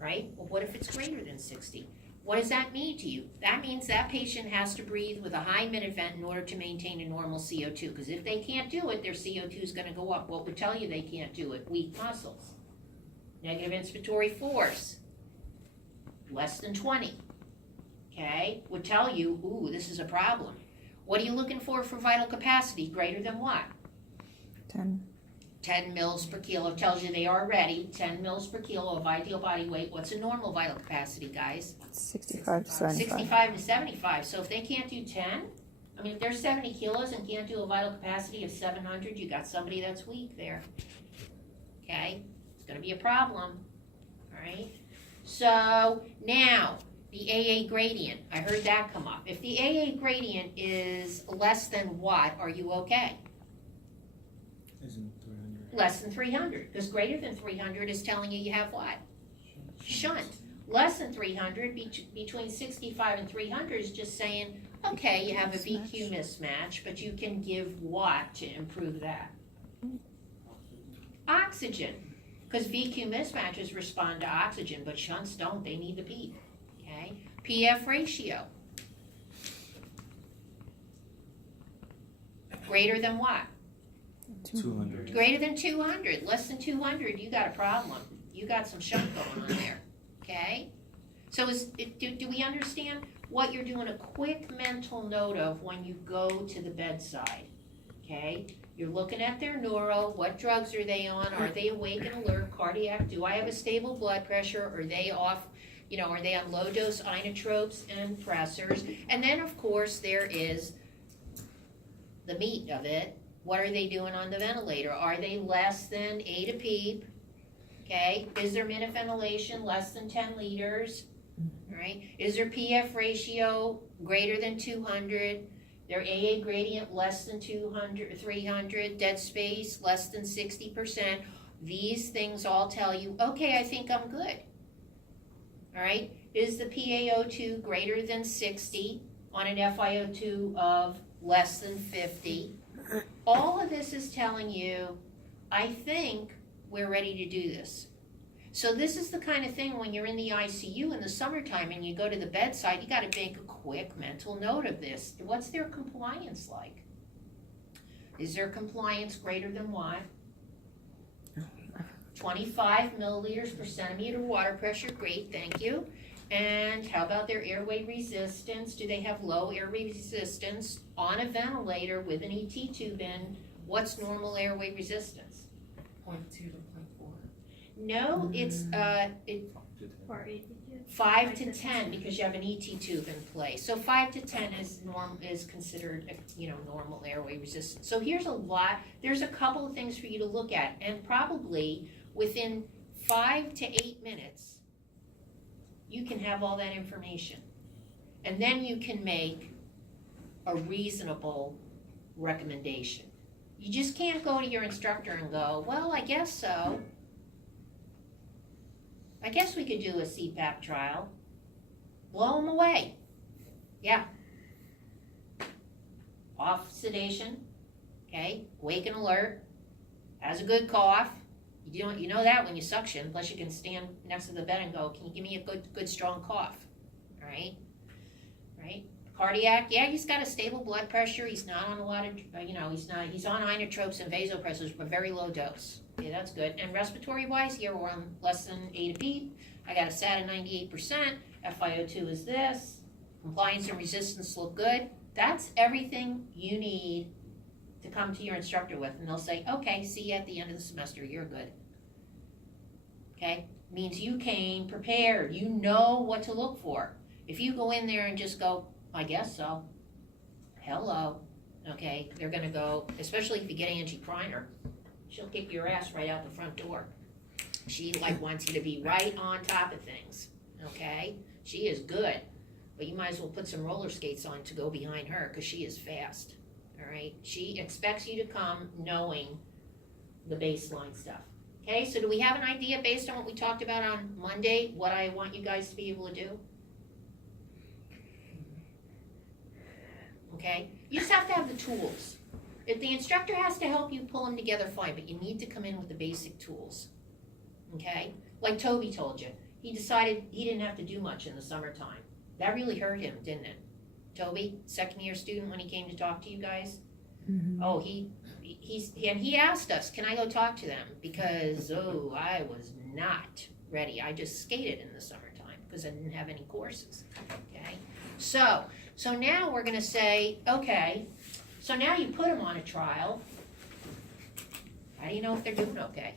right? Well, what if it's greater than 60? What does that mean to you? That means that patient has to breathe with a high mid-event in order to maintain a normal CO2, because if they can't do it, their CO2 is going to go up. What would tell you they can't do it? Weak muscles. Negative inspiratory force, less than 20, okay, would tell you, ooh, this is a problem. What are you looking for vital capacity? Greater than what? 10. 10 mils per kilo tells you they are ready. 10 mils per kilo of ideal body weight. What's a normal vital capacity, guys? 65 to 75. 65 to 75. So if they can't do 10, I mean, if they're 70 kilos and can't do a vital capacity of 700, you got somebody that's weak there. Okay? It's going to be a problem. All right? So now, the AA gradient. I heard that come up. If the AA gradient is less than what, are you okay? Isn't 300. Less than 300, because greater than 300 is telling you have what? Shunt. Less than 300, between 65 and 300 is just saying, okay, you have a VQ mismatch, but you can give what to improve that? Oxygen, because VQ mismatches respond to oxygen, but shunts don't, they need the PEEP, okay? PF ratio. Greater than what? 200. Greater than 200, less than 200, you got a problem. You got some shunt going on there, okay? So do we understand what you're doing a quick mental note of when you go to the bedside, okay? You're looking at their neuro, what drugs are they on? Are they awake and alert, cardiac? Do I have a stable blood pressure? Are they off, are they on low dose inotropes and pressors? And then of course there is the meat of it. What are they doing on the ventilator? Are they less than A to PEEP? Okay, is their minute ventilation less than 10 liters? All right, is their PF ratio greater than 200? Their AA gradient less than 200, 300, dead space less than 60%. These things all tell you, okay, I think I'm good. All right, is the PaO2 greater than 60 on an FiO2 of less than 50? All of this is telling you, I think we're ready to do this. So this is the kind of thing when you're in the ICU in the summertime and you go to the bedside, you got to make a quick mental note of this. What's their compliance like? Is their compliance greater than what? 25 milliliters per centimeter water pressure. Great, thank you. And how about their airway resistance? Do they have low airway resistance on a ventilator with an ET tube in? What's normal airway resistance? 0.2 to 0.4. No, it's 5 to 10 because you have an ET tube in place. So 5 to 10 is considered normal airway resistance. So there's a couple of things for you to look at, and probably within 5 to 8 minutes you can have all that information. And then you can make a reasonable recommendation. You just can't go to your instructor and go, well, I guess so. I guess we could do a CPAP trial. Blow them away. Yeah. Off sedation, okay, awake and alert, has a good cough. You know that when you suction, plus you can stand next to the bed and go, can you give me a good strong cough? All right? Right? Cardiac, yeah, he's got a stable blood pressure. He's not on a lot of, he's on inotropes and vasopressors, but very low dose. Yeah, that's good. And respiratory wise, here we're on less than A to PEEP. I got a SAT of 98%. FiO2 is this. Compliance and resistance look good. That's everything you need to come to your instructor with, and they'll say, okay, see you at the end of the semester, you're good. Okay? Means you came prepared. You know what to look for. If you go in there and just go, I guess so, hello, okay, they're gonna go, especially if you get Angie Kreiner, she'll kick your ass right out the front door. She wants you to be right on top of things, okay? She is good, but you might as well put some roller skates on to go behind her because she is fast. All right, she expects you to come knowing the baseline stuff. Okay, so do we have an idea based on what we talked about on Monday, what I want you guys to be able to do? Okay, you just have to have the tools. If the instructor has to help you pull them together, fine, but you need to come in with the basic tools. Okay, like Toby told you, he decided he didn't have to do much in the summertime. That really hurt him, didn't it? Toby, second year student, when he came to talk to you guys? Mhm. Oh, he asked us, can I go talk to them? Because, I was not ready. I just skated in the summertime because I didn't have any courses, okay? So now we're gonna say, okay, so now you put them on a trial. How do you know if they're doing okay?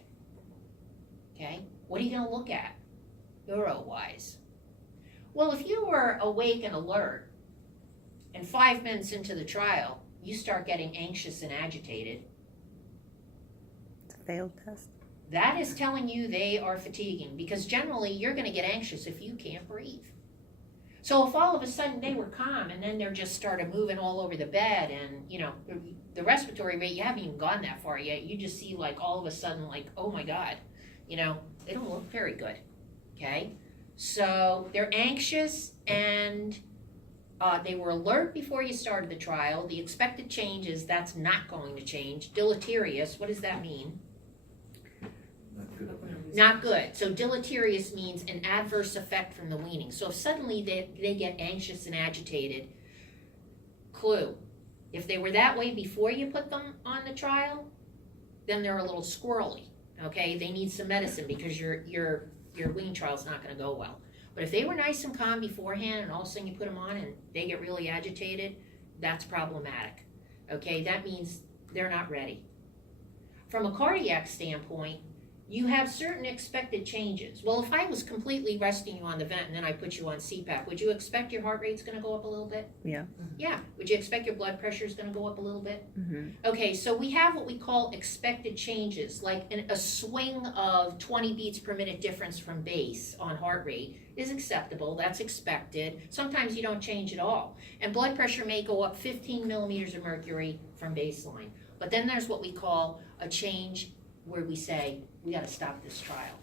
Okay, what are you gonna look at, neuro-wise? Well, if you were awake and alert, and 5 minutes into the trial, you start getting anxious and agitated, It's a failed test. that is telling you they are fatiguing, because generally you're gonna get anxious if you can't breathe. So if all of a sudden they were calm and then they're just started moving all over the bed, and the respiratory rate, you haven't even gone that far yet, you just see like all of a sudden like, oh my God, they don't look very good, okay? So they're anxious and they were alert before you started the trial. The expected change is that's not going to change. Deleterious, what does that mean? Not good. So deleterious means an adverse effect from the weaning. So if suddenly they get anxious and agitated, clue. If they were that way before you put them on the trial, then they're a little squirrely, okay? They need some medicine because your wean trial's not gonna go well. But if they were nice and calm beforehand and all of a sudden you put them on and they get really agitated, that's problematic, okay? That means they're not ready. From a cardiac standpoint, you have certain expected changes. Well, if I was completely resting you on the vent and then I put you on CPAP, would you expect your heart rate's gonna go up a little bit? Yeah. Yeah. Would you expect your blood pressure's gonna go up a little bit? Mm-hmm. Okay, so we have what we call expected changes, like a swing of 20 beats per minute difference from base on heart rate is acceptable, that's expected. Sometimes you don't change at all. And blood pressure may go up 15 millimeters of mercury from baseline. But then there's what we call a change where we say, we gotta stop this trial,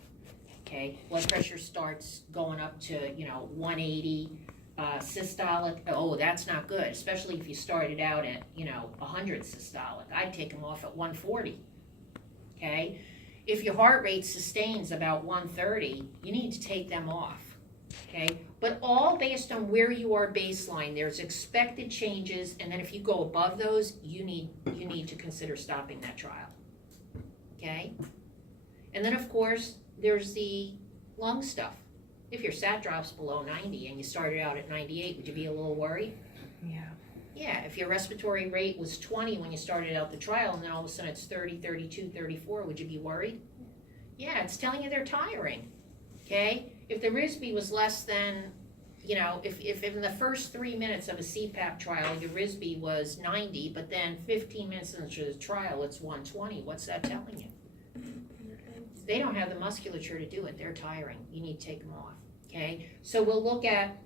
okay? Blood pressure starts going up to, 180, systolic, oh, that's not good, especially if you started out at, 100 systolic. I'd take them off at 140, okay? If your heart rate sustains about 130, you need to take them off, okay? But all based on where you are baseline. There's expected changes, and then if you go above those, you need to consider stopping that trial, okay? And then, of course, there's the lung stuff. If your SAT drops below 90 and you started out at 98, would you be a little worried? Yeah. Yeah, if your respiratory rate was 20 when you started out the trial and then all of a sudden it's 30, 32, 34, would you be worried? Yeah, it's telling you they're tiring, okay? If the RISB was less than, if in the first 3 minutes of a CPAP trial, your RISB was 90, but then 15 minutes into the trial, it's 120, what's that telling you? They don't have the musculature to do it. They're tiring. You need to take them off, okay? So we'll look at,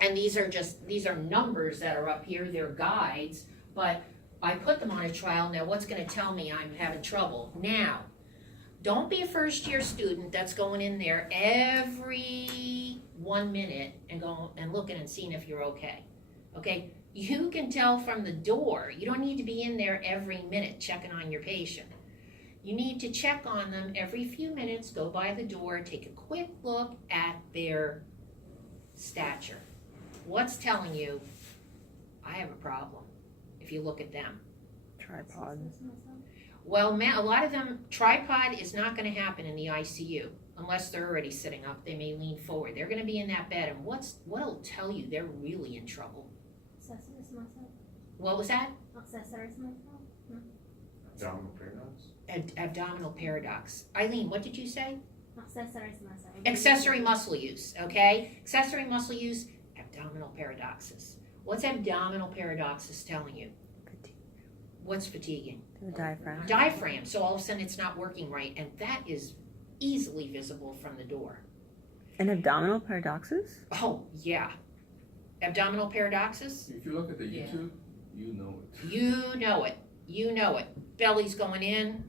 and these are numbers that are up here. They're guides, but I put them on a trial. Now, what's going to tell me I'm having trouble? Now, don't be a first-year student that's going in there every 1 minute and going and looking and seeing if you're okay, okay? You can tell from the door. You don't need to be in there every minute checking on your patient. You need to check on them every few minutes, go by the door, take a quick look at their stature. What's telling you, I have a problem, if you look at them? Tripod. Well, a lot of them, tripod is not gonna happen in the ICU, unless they're already sitting up. They may lean forward. They're gonna be in that bed, and what'll tell you they're really in trouble? What was that? Abdominal paradox? Abdominal paradox. Eileen, what did you say? Accessory muscle use, okay? Accessory muscle use, abdominal paradoxis. What's abdominal paradoxis telling you? Fatigue. What's fatiguing? The diaphragm. Diaphragm, so all of a sudden it's not working right, and that is easily visible from the door. And abdominal paradoxis? Oh, yeah. Abdominal paradoxis? If you look at the YouTube, you know it. You know it. You know it. Belly's going in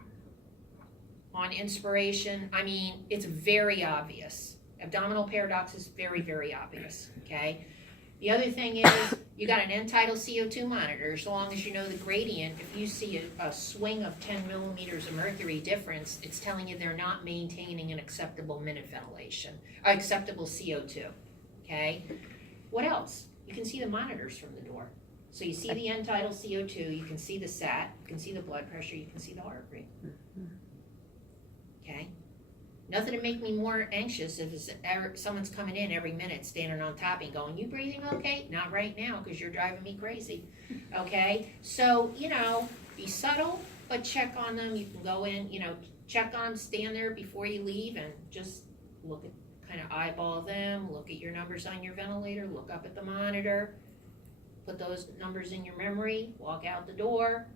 on inspiration. I mean, it's very obvious. Abdominal paradox is very, very obvious, okay? The other thing is, you got an end-tidal CO2 monitor, as long as you know the gradient, if you see a swing of 10 millimeters of mercury difference, it's telling you they're not maintaining an acceptable minute ventilation, or acceptable CO2, okay? What else? You can see the monitors from the door. So you see the end-tidal CO2, you can see the SAT, you can see the blood pressure, you can see the heart rate, okay? Nothing to make me more anxious if someone's coming in every minute, standing on top of me going, you breathing okay? Not right now, because you're driving me crazy, okay? So, be subtle, but check on them. You can go in, check on them, stand there before you leave, and just look at, kind of eyeball them, look at your numbers on your ventilator, look up at the monitor, put those numbers in your memory, walk out the door,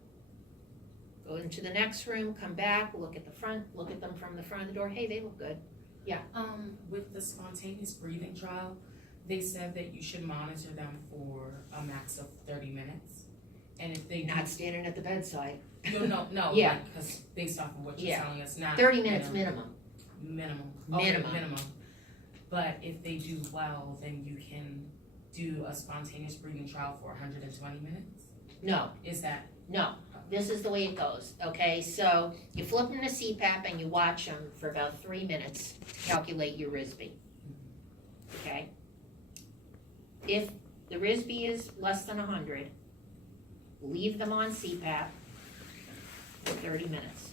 go into the next room, come back, look at the front, look at them from the front of the door. Hey, they look good. With the spontaneous breathing trial, they said that you should monitor them for a max of 30 minutes. And if they Not standing at the bedside. no, Yeah. because based off of what you're Yeah. telling us, not 30 minutes minimum. Minimum. Minimum. Minimum. But if they do well, then you can do a spontaneous breathing trial for 120 minutes. No, Is that no. This is the way it goes, okay? So you flip them to CPAP and you watch them for about 3 minutes to calculate your RISB, okay? If the RISB is less than 100, leave them on CPAP for 30 minutes.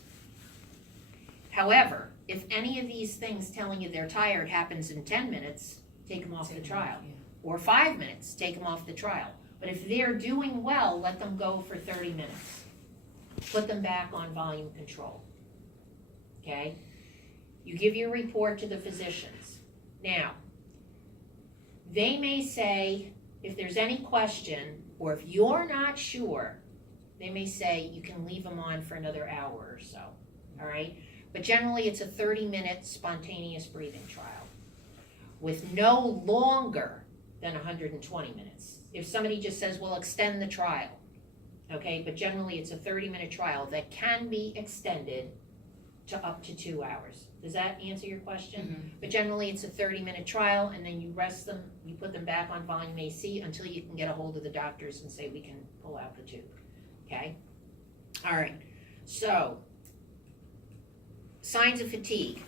However, if any of these things telling you they're tired happens in 10 minutes, take them off the trial. Yeah. Or 5 minutes, take them off the trial. But if they're doing well, let them go for 30 minutes. Put them back on volume control, okay? You give your report to the physicians. Now, they may say, if there's any question, or if you're not sure, they may say you can leave them on for another hour or so, all right? But generally, it's a 30-minute spontaneous breathing trial with no longer than 120 minutes. If somebody just says, well, extend the trial, okay, but generally it's a 30-minute trial that can be extended to up to 2 hours. Does that answer your question? But generally it's a 30-minute trial, and then you rest them, you put them back on volume AC until you can get a hold of the doctors and say we can pull out the tube, okay? All right, so signs of fatigue.